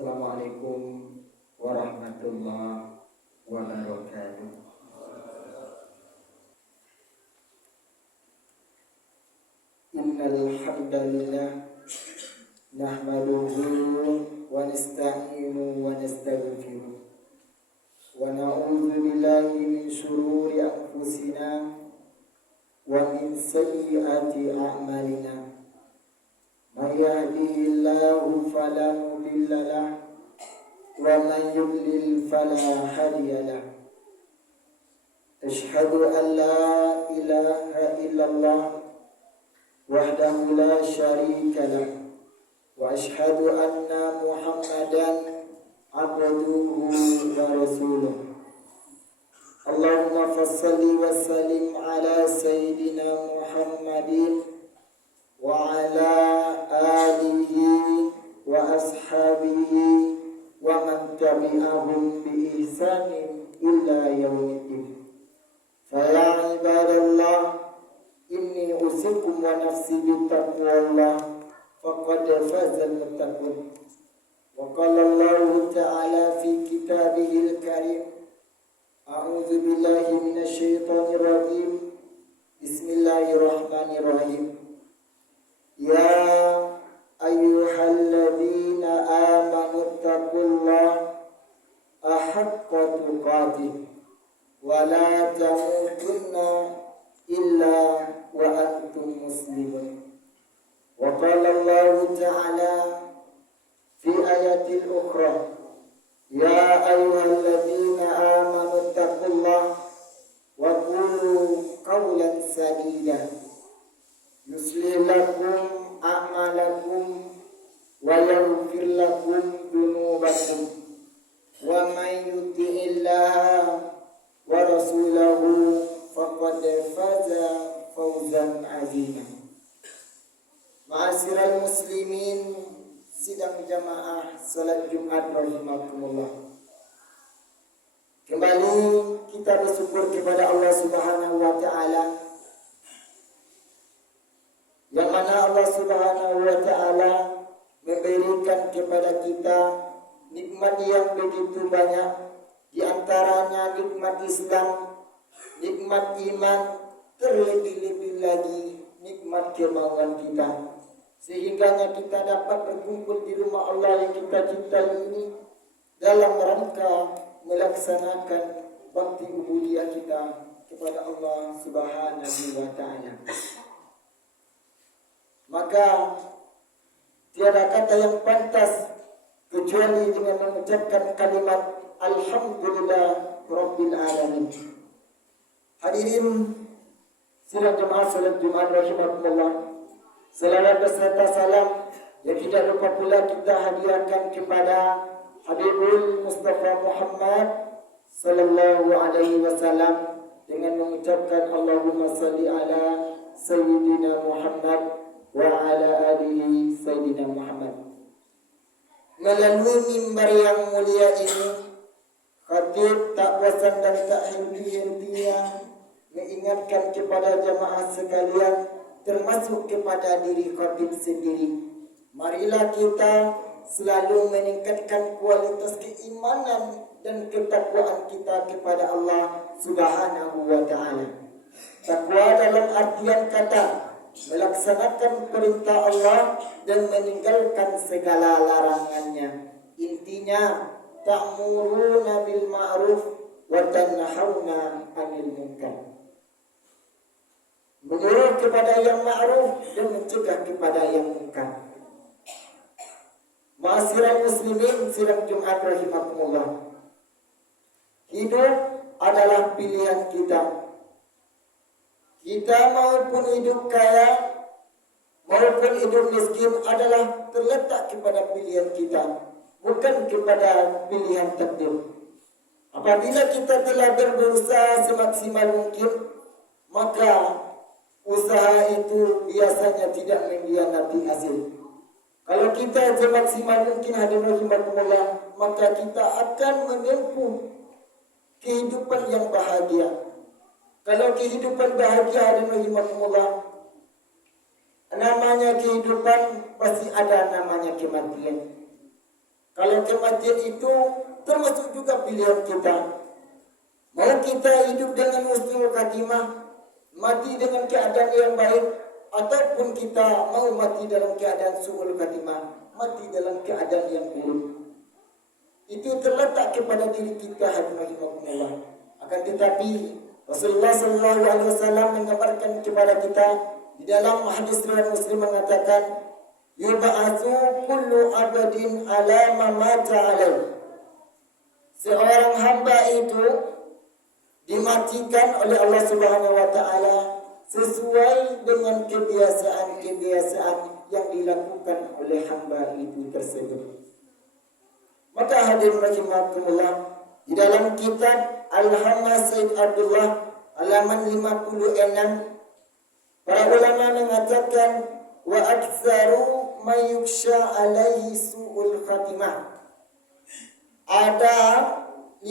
Assalamualaikum warahmatullahi wabarakatuh. Innal hamdalillah nahmaduhu wa nasta'inu wa nastaghfiruh wa na'udzu billahi min shururi anfusina wa min sayyiati a'malina. Man yahdihillahu fala mudilla lahu wa man yudlil fala hadiya lahu. Asyhadu an la ilaha illallah wahdahu la syarika lahu wa asyhadu anna Muhammadan abduhu wa rasuluh. Allahumma fassalli wa sallim ala sayyidina Muhammadin wa ala alihi wa ashabihi wa man tabi'ahum bi ihsanin illa yaumiddin. Fa ya ibadallah, inni usikum wa nafsi bi taqwallah faqad fazal muttaqun. Wa qala Allah ta'ala fi kitabihil karim, a'udzu billahi minasy syaithanir rajim. Bismillahirrahmanirrahim. Ya ayyuhalladzina amanu taqullaha ahaqqa tuqatih wa la tamutunna illa wa antum muslimun. Wa qala Allah ta'ala fi ayatil ukhra, ya ayyuhalladzina amanu taqullaha wa qulu qawlan sadida yuslih lakum a'malakum wa yaghfir lakum dhunubakum wa may yuti'illaha wa rasulahu faqad faza fawzan 'azima. Ma'asyiral muslimin, sidang jamaah salat Jumat rahimakumullah. Kembali kita bersyukur kepada Allah Subhanahu wa taala, yang mana Allah Subhanahu wa taala memberikan kepada kita nikmat yang begitu banyak, di antaranya nikmat Islam, nikmat iman, terlebih-lebih lagi nikmat kemauan kita, sehingga kita dapat berkumpul di rumah Allah yang kita cintai ini dalam rangka melaksanakan bakti ubudiyah kita kepada Allah Subhanahu wa taala. Maka tiada kata yang pantas kecuali dengan mengucapkan kalimat alhamdulillah rabbil alamin. Hadirin sidang jemaah salat Jumat rahimakumullah, selawat beserta salam yang tidak lupa pula kita hadiahkan kepada Habibul Mustafa Muhammad sallallahu alaihi wasallam dengan mengucapkan Allahumma salli ala sayyidina Muhammad wa ala alihi sayyidina Muhammad. Melalui mimbar yang mulia ini, khatib tak bosan dan tak henti-hentinya mengingatkan kepada jemaah sekalian, termasuk kepada diri khatib sendiri. Marilah kita selalu meningkatkan kualitas keimanan dan ketakwaan kita kepada Allah Subhanahu wa taala. Takwa dalam artian kata melaksanakan perintah Allah dan meninggalkan segala larangannya. Intinya ta'muruna bil ma'ruf wa tanhauna 'anil munkar. Menyuruh kepada yang ma'ruf dan mencegah kepada yang munkar. Ma'asyiral muslimin sidang Jumat rahimakumullah. Hidup adalah pilihan kita. Kita maupun hidup kaya maupun hidup miskin adalah terletak kepada pilihan kita, bukan kepada pilihan takdir. Apabila kita telah berusaha semaksimal mungkin, maka usaha itu biasanya tidak mengkhianati hasil. Kalau kita semaksimal mungkin hadirin rahimakumullah, maka kita akan menempuh kehidupan yang bahagia. Kalau kehidupan bahagia hadirin rahimakumullah, namanya kehidupan pasti ada namanya kematian. Kalau kematian itu termasuk juga pilihan kita. Mau kita hidup dengan husnul khatimah, mati dengan keadaan yang baik, ataupun kita mau mati dalam keadaan su'ul khatimah, mati dalam keadaan yang buruk. Itu terletak kepada diri kita, hadirin rahimakumullah. Akan tetapi Rasulullah sallallahu alaihi wasallam mengabarkan kepada kita di dalam hadis riwayat Muslim mengatakan, yub'atsu kullu abadin ala ma mata alaihi. Seorang hamba itu dimatikan oleh Allah Subhanahu wa taala sesuai dengan kebiasaan-kebiasaan yang dilakukan oleh hamba itu tersebut. Maka hadirin rahimakumullah, di dalam kitab Al-Hamma Said Abdullah halaman 56, para ulama mengatakan wa aktsaru may yuksha alaihi su'ul khatimah. Ada 5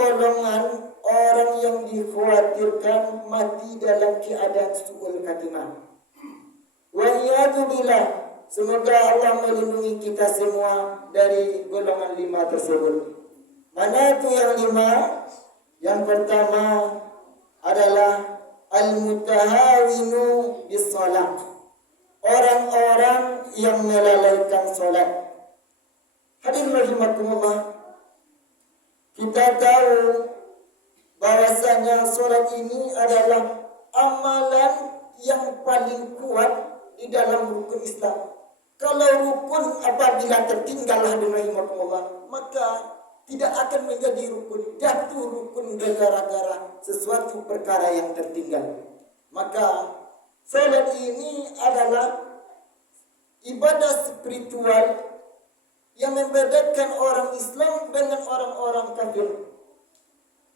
golongan orang yang dikhawatirkan mati dalam keadaan su'ul khatimah. Wa iyadu billah, semoga Allah melindungi kita semua dari golongan 5 tersebut. Mana itu yang 5? Yang pertama adalah al-mutahawinu bis-shalah. Orang-orang yang melalaikan salat. Hadirin rahimakumullah, kita tahu bahwasanya salat ini adalah amalan yang paling kuat di dalam rukun Islam. Kalau rukun apabila tertinggal, hadirin rahimakumullah, maka tidak akan menjadi rukun. Jatuh rukun gara-gara sesuatu perkara yang tertinggal. Maka salat ini adalah ibadah spiritual yang membedakan orang Islam dengan orang-orang kafir.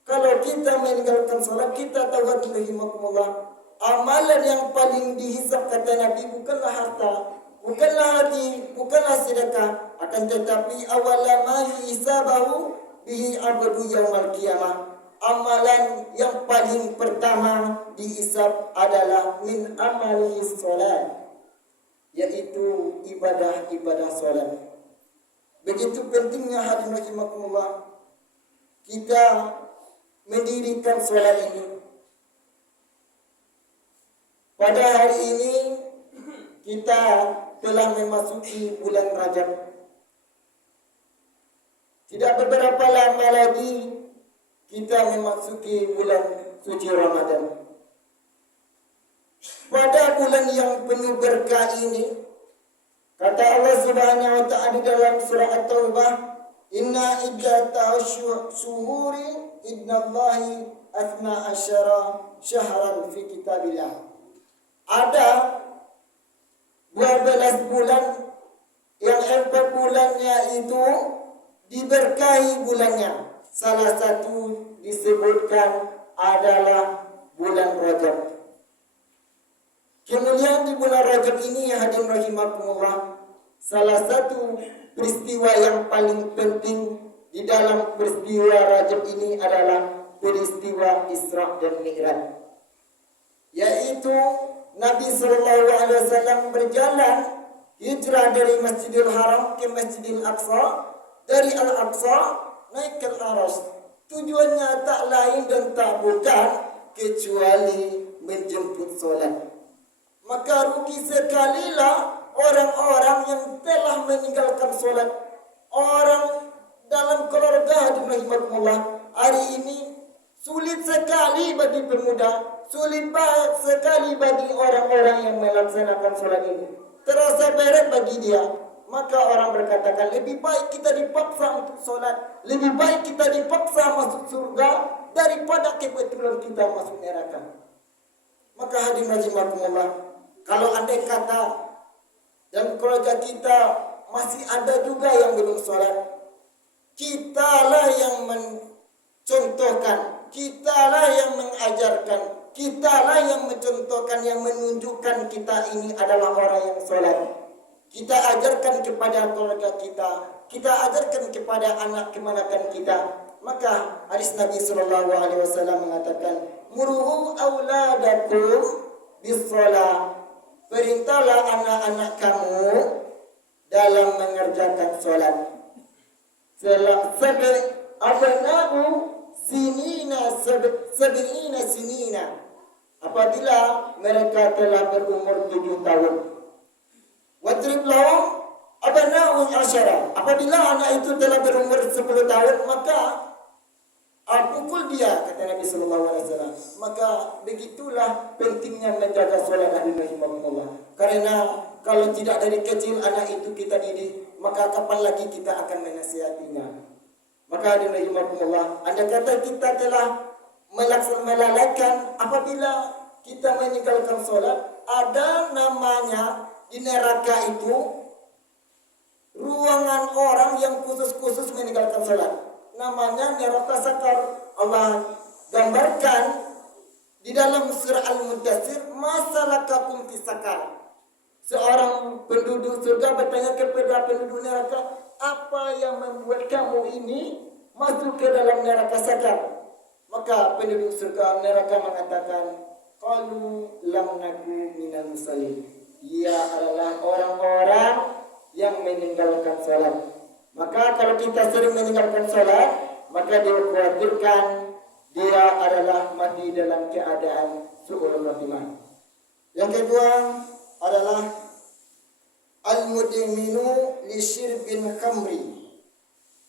Kalau kita meninggalkan salat, kita tahu rahimakumullah, amalan yang paling dihisab kata Nabi bukanlah harta, bukanlah hati, bukanlah sedekah, akan tetapi awalama hisabahu bihi abdu yaumal qiyamah. Amalan yang paling pertama dihisab adalah min amali salat, yaitu ibadah-ibadah salat. Begitu pentingnya, hadirin rahimakumullah, kita mendirikan salat ini. Pada hari ini kita telah memasuki bulan Rajab. Tidak beberapa lama lagi kita memasuki bulan suci Ramadan. Pada bulan yang penuh berkah ini, kata Allah Subhanahu wa taala dalam surah At-Taubah, inna iddatash shuhuri innallahi athna asyara syahran fi kitabillah. Ada 12 bulan yang 4 bulannya itu diberkahi bulannya. Salah satu disebutkan adalah bulan Rajab. Kemudian di bulan Rajab ini, hadirin rahimakumullah, salah satu peristiwa yang paling penting di dalam peristiwa Rajab ini adalah peristiwa Isra dan Mi'raj, yaitu Nabi SAW berjalan hijrah dari Masjidil Haram ke Masjidil Aqsa, dari Al-Aqsa naik ke Al-Arash. Tujuannya tak lain dan tak bukan kecuali menjemput solat. Maka rugi sekalilah orang-orang yang telah meninggalkan solat. Orang dalam keluarga, hadirin rahimakumullah, hari ini sulit sekali bagi pemuda, sulit sekali bagi orang-orang yang melaksanakan solat ini. Terasa berat bagi dia. Maka orang berkatakan, lebih baik kita dipaksa untuk solat, lebih baik kita dipaksa masuk surga daripada kebetulan kita masuk neraka. Maka hadirin rahimakumullah, kalau andai kata dalam keluarga kita masih ada juga yang belum solat, kitalah yang mencontohkan, kitalah yang mengajarkan, kitalah yang mencontohkan, yang menunjukkan kita ini adalah orang yang solat. Kita ajarkan kepada keluarga kita, kita ajarkan kepada anak kemanakan kita. Maka hadis Nabi SAW mengatakan, muruhu auladakum bis-shalah, perintahlah anak-anak kamu dalam mengerjakan solat. Abna'u sabi'ina sinina. Apabila mereka telah berumur 7 tahun. Wadrib lahum abna'u asyara. Apabila anak itu telah berumur 10 tahun, maka pukul dia, kata Nabi sallallahu alaihi wasallam. Maka begitulah pentingnya menjaga solat rahimahullah. Karena kalau tidak dari kecil anak itu kita didik, maka kapan lagi kita akan menasihatinya? Maka rahimahullah, andai kata kita telah melalaikan apabila kita meninggalkan solat, ada namanya di neraka itu ruangan orang yang khusus meninggalkan solat. Namanya neraka sakar. Allah gambarkan di dalam surah Al-Mudaththir, masalakakum fi sakar. Seorang penduduk surga bertanya kepada penduduk neraka, apa yang membuat kamu ini masuk ke dalam neraka sakar? Maka penduduk surga neraka mengatakan, qalu lam naku minal musallin. Ia adalah orang-orang yang meninggalkan salat. Maka kalau kita sering meninggalkan salat, maka dikhawatirkan dia adalah mati dalam keadaan su'ul khatimah. Yang kedua adalah al-mudminu li syirbil khamri,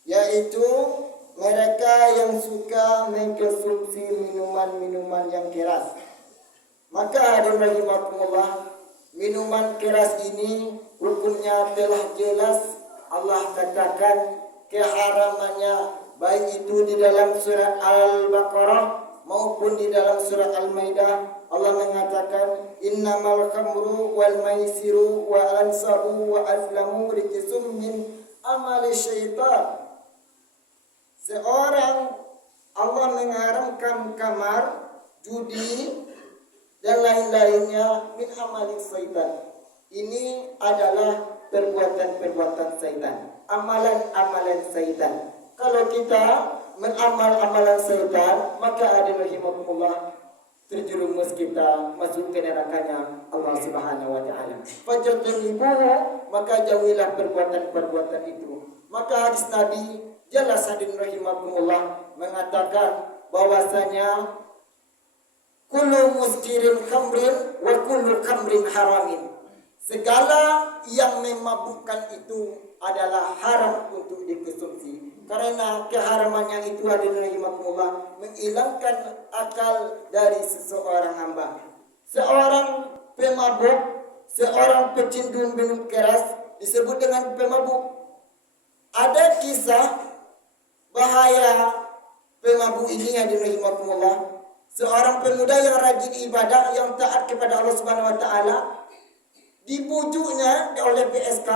yaitu mereka yang suka mengkonsumsi minuman-minuman yang keras. Maka hadirin rahimakumullah, minuman keras ini hukumnya telah jelas. Allah katakan keharamannya, baik itu di dalam surah Al-Baqarah maupun di dalam surah Al-Maidah. Allah mengatakan innamal khamru wal maisiru wa ansabu wa azlamu rijsum min amali syaitan. Seorang Allah mengharamkan kamar, judi dan lain-lainnya min amali syaitan. Ini adalah perbuatan-perbuatan syaitan, amalan-amalan syaitan. Kalau kita mengamal amalan syaitan, maka ada rahimakumullah terjerumus kita masuk ke nerakanya Allah Subhanahu wa taala. Fajtanibuhu, maka jauhilah perbuatan-perbuatan itu. Maka hadis Nabi jelas hadirin rahimakumullah mengatakan bahwasanya kullu muskirin khamrin wa kullu khamrin haramin. Segala yang memabukkan itu adalah haram untuk dikonsumsi. Karena keharamannya itu hadirin rahimakumullah menghilangkan akal dari seseorang hamba. Seorang pemabuk, seorang pecandu minum keras disebut dengan pemabuk. Ada kisah bahaya pemabuk ini hadirin rahimakumullah. Seorang pemuda yang rajin ibadah, yang taat kepada Allah Subhanahu wa taala, dibujuknya oleh PSK,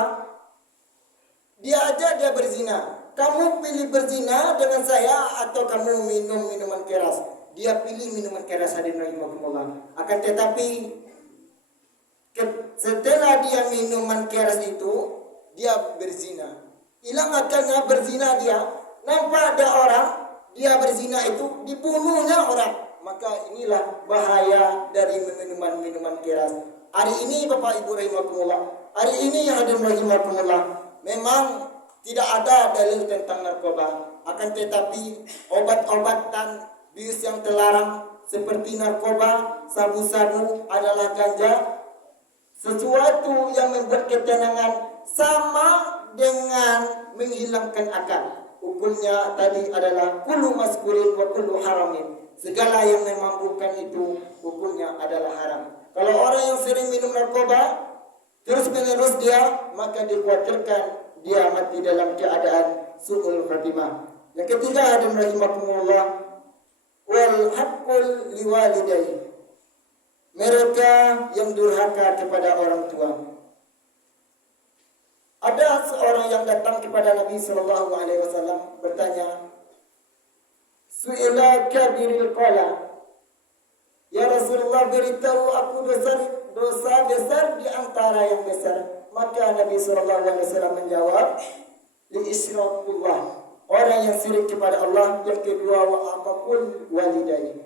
dia berzina. Kamu pilih berzina dengan saya atau kamu minum minuman keras? Dia pilih minuman keras hadirin rahimakumullah. Akan tetapi setelah dia minuman keras itu, dia berzina. Hilang akalnya, berzina dia. Nampak ada orang, dia berzina itu, dibunuhnya orang. Maka inilah bahaya dari minuman keras. Hari ini Bapak Ibu rahimakumullah, hari ini hadirin rahimakumullah, memang tidak ada dalil tentang narkoba. Akan tetapi obat-obatan bius yang terlarang seperti narkoba, sabu-sabu adalah ganja, sesuatu yang membuat ketenangan sama dengan menghilangkan akal. Hukumnya tadi adalah kullu maskurin wa kullu haramin. Segala yang memabukkan itu hukumnya adalah haram. Kalau orang yang sering minum narkoba terus menerus dia, maka dikhawatirkan dia mati dalam keadaan su'ul khatimah. Yang ketiga hadirin rahimakumullah, wal haqqul liwalidayhi. Mereka yang durhaka kepada orang tua. Ada seorang yang datang kepada Nabi sallallahu alaihi wasallam bertanya, su'ila kabiril qala, ya Rasulullah, beritahu aku dosa besar di antara yang besar. Maka Nabi SAW menjawab, li isyrakullah, orang yang syirik kepada Allah. Yang kedua, wa aqul walidayhi,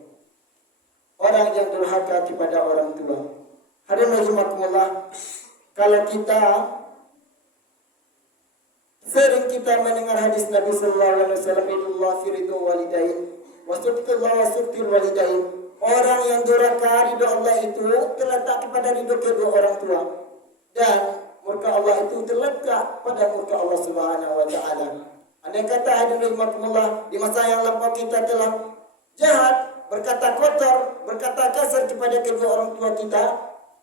orang yang durhaka kepada orang tua. Hadirin rahimakumullah, kalau kita sering kita mendengar hadis Nabi sallallahu alaihi wasallam, "Idullah fi ridho walidain, wa subtillah wa subtil walidain." Orang yang durhaka ridho Allah itu terletak kepada ridho kedua orang tua, dan murka Allah itu terletak pada murka Allah Subhanahu wa taala. Andai kata hadirin rahimakumullah, di masa yang lampau kita telah jahat, berkata kotor, berkata kasar kepada kedua orang tua kita,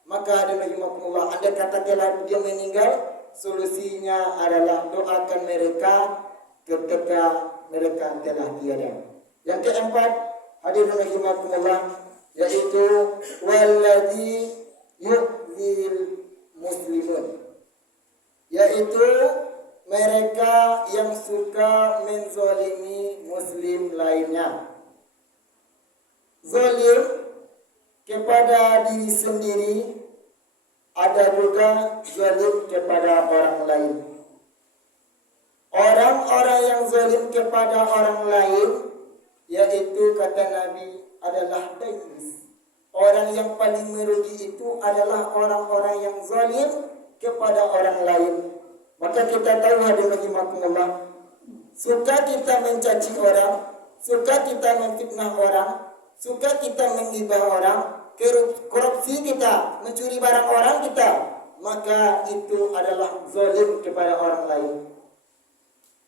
maka hadirin rahimakumullah, andai kata telah dia meninggal, solusinya adalah doakan mereka ketika mereka telah tiada. Yang keempat, hadirin rahimakumullah, yaitu walladzi yu'zil muslimun, yaitu mereka yang suka menzalimi muslim lainnya. Zalim kepada diri sendiri, ada juga zalim kepada orang lain. Orang-orang yang zalim kepada orang lain, yaitu kata Nabi, adalah dais. Orang yang paling merugi itu adalah orang-orang yang zalim kepada orang lain. Maka kita tahu hadirin rahimakumullah, suka kita mencaci orang, suka kita memfitnah orang, suka kita menggibah orang, korupsi kita, mencuri barang orang kita, maka itu adalah zalim kepada orang lain.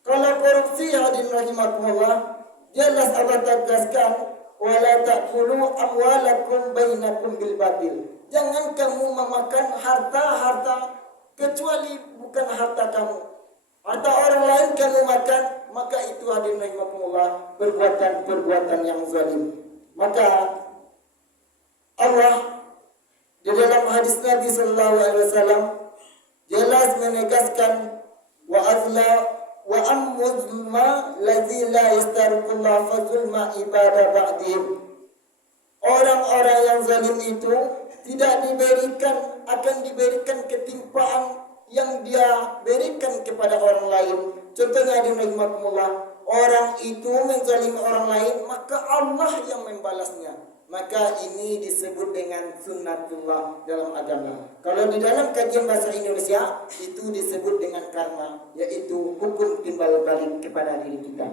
Kalau korupsi hadirin rahimakumullah, jelas Allah tegaskan, wala ta'kulu amwalakum bainakum bil batil. Jangan kamu memakan harta-harta kecuali bukan harta kamu. Harta orang lain kamu makan, maka itu hadirin rahimakumullah perbuatan yang zalim. Maka Allah di dalam hadis Nabi sallallahu alaihi wasallam jelas menegaskan wa azla wa amuzma ladzi la yastarqullah fa zulma ibadah ba'dihim. Orang-orang yang zalim itu tidak akan diberikan ketimpaan yang dia berikan kepada orang lain. Contohnya di rahimakumullah, orang itu menzalimi orang lain, maka Allah yang membalasnya. Maka ini disebut dengan sunnatullah dalam agama. Kalau di dalam kajian bahasa Indonesia, itu disebut dengan karma, yaitu hukum timbal balik kepada diri kita.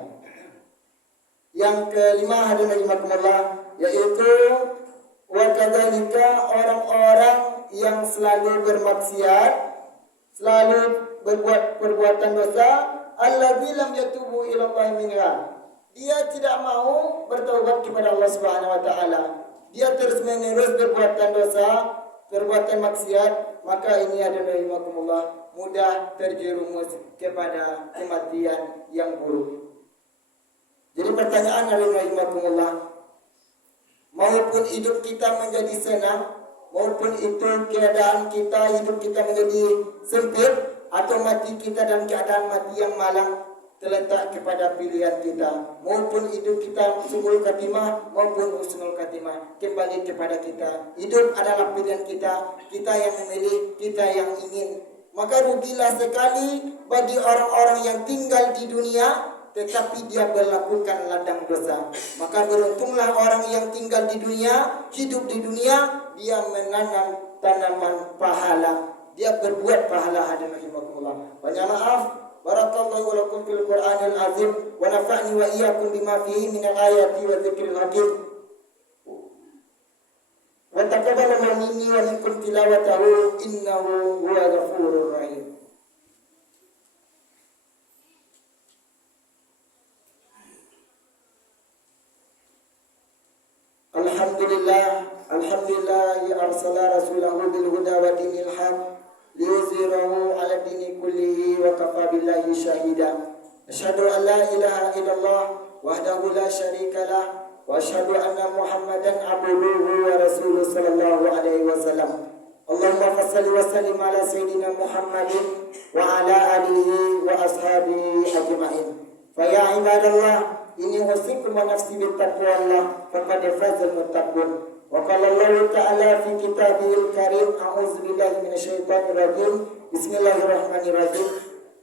Yang kelima hadirin rahimakumullah, yaitu wa kadzalika orang-orang yang selalu bermaksiat, selalu berbuat perbuatan dosa, allazi lam yatubu ila Allah minha. Dia tidak mau bertaubat kepada Allah Subhanahu wa taala. Dia terus-menerus perbuatan dosa, perbuatan maksiat, maka ini adalah rahimakumullah mudah terjerumus kepada kematian yang buruk. Jadi pertanyaan rahimakumullah, maupun hidup kita menjadi senang, maupun itu keadaan kita, hidup kita menjadi sempit, atau mati kita dalam keadaan mati yang malang, terletak kepada pilihan kita. Maupun hidup kita sumul khatimah maupun husnul khatimah, kembali kepada kita. Hidup adalah pilihan kita, kita yang memilih, kita yang ingin. Maka rugilah sekali bagi orang-orang yang tinggal di dunia tetapi dia melakukan ladang dosa. Maka beruntunglah orang yang tinggal di dunia, hidup di dunia, dia menanam tanaman pahala, dia berbuat pahala. Hadirin rahimakumullah. Banyak maaf. Barakallahu wa lakum fil Qur'anil azim wa nafa'ni wa iyyakum bima fihi minal ayati wa dzikril hakim. Wa taqabbal minni wa minkum tilawatahu innahu huwal ghafurur rahim. Alhamdulillah ya arsala rasulahu bil huda wa dinil haq liyuzhirahu 'ala dini kullihi wa kafa billahi shahida. Asyhadu an la ilaha illallah wahdahu la syarika lah wa asyhadu anna Muhammadan abduhu wa rasuluhu sallallahu alaihi wasallam. Allahumma shalli wa sallim ala sayyidina Muhammadin wa ala alihi wa ashabihi ajma'in. Fa ya ibadallah, inni usikum wa nafsi bittaqwallah faqad fazal muttaqun. Wa qala Allah ta'ala fi kitabihil karim, a'udzu billahi minasyaitonir rajim. Bismillahirrahmanirrahim.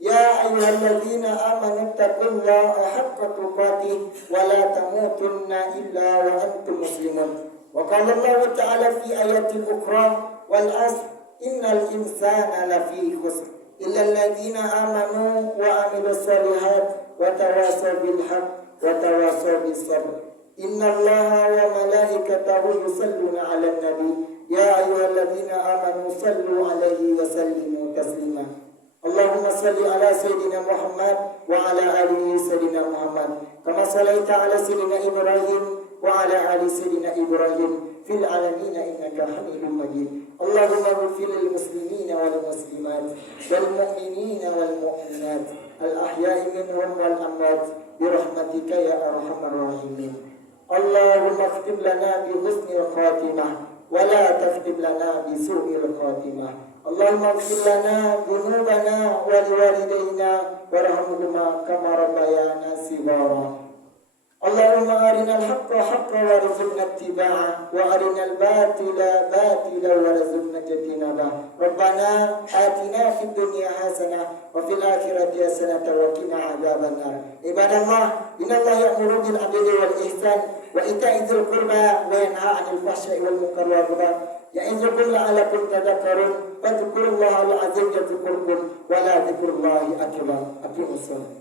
Ya ayyuhalladzina amanu taqullaha haqqa tuqatih wa la tamutunna illa wa antum muslimun. Wa qala Allah ta'ala fi ayatil ukhra wal 'asr innal insana lafi khusr illal ladzina amanu wa amilus solihat wa tawasaw bil haqq wa tawasaw bis sabr. Innallaha wa malaikatahu yusalluna 'alan nabi ya ayyuhalladzina amanu sallu 'alaihi wa sallimu taslima. Allahumma salli ala sayyidina Muhammad wa ala ali sayyidina Muhammad kama sallaita ala sayyidina Ibrahim wa ala ali sayyidina Ibrahim fil alamin innaka Hamidum Majid. Allahumma ighfir lil muslimina wal muslimat wal mu'minina wal mu'minat al ahya'i minhum wal amwat bi rahmatika ya arhamar rahimin. Allahumma khtim lana bi husnil khatimah wa la taftim lana bi su'il khatimah. Allahumma ighfir lana dhunubana wa liwalidayna warhamhuma kama rabbayana shighara. Allahumma arinal haqqa haqqan warzuqna ittiba'ah wa arinal batila batilan warzuqna ijtinabah. Rabbana atina fid dunya hasanah wa fil akhirati hasanah wa qina adzabannar. Ibadallah, innallaha ya'muru bil 'adli wal ihsan wa ita'i dzil qurba wa yanha 'anil fahsya'i wal munkari wal baghi. Ya'izukum la'allakum tadhakkarun. Fadhkurullaha al-'azim yadhkurkum wa la dhikrullahi akbar. Aqimus shalah.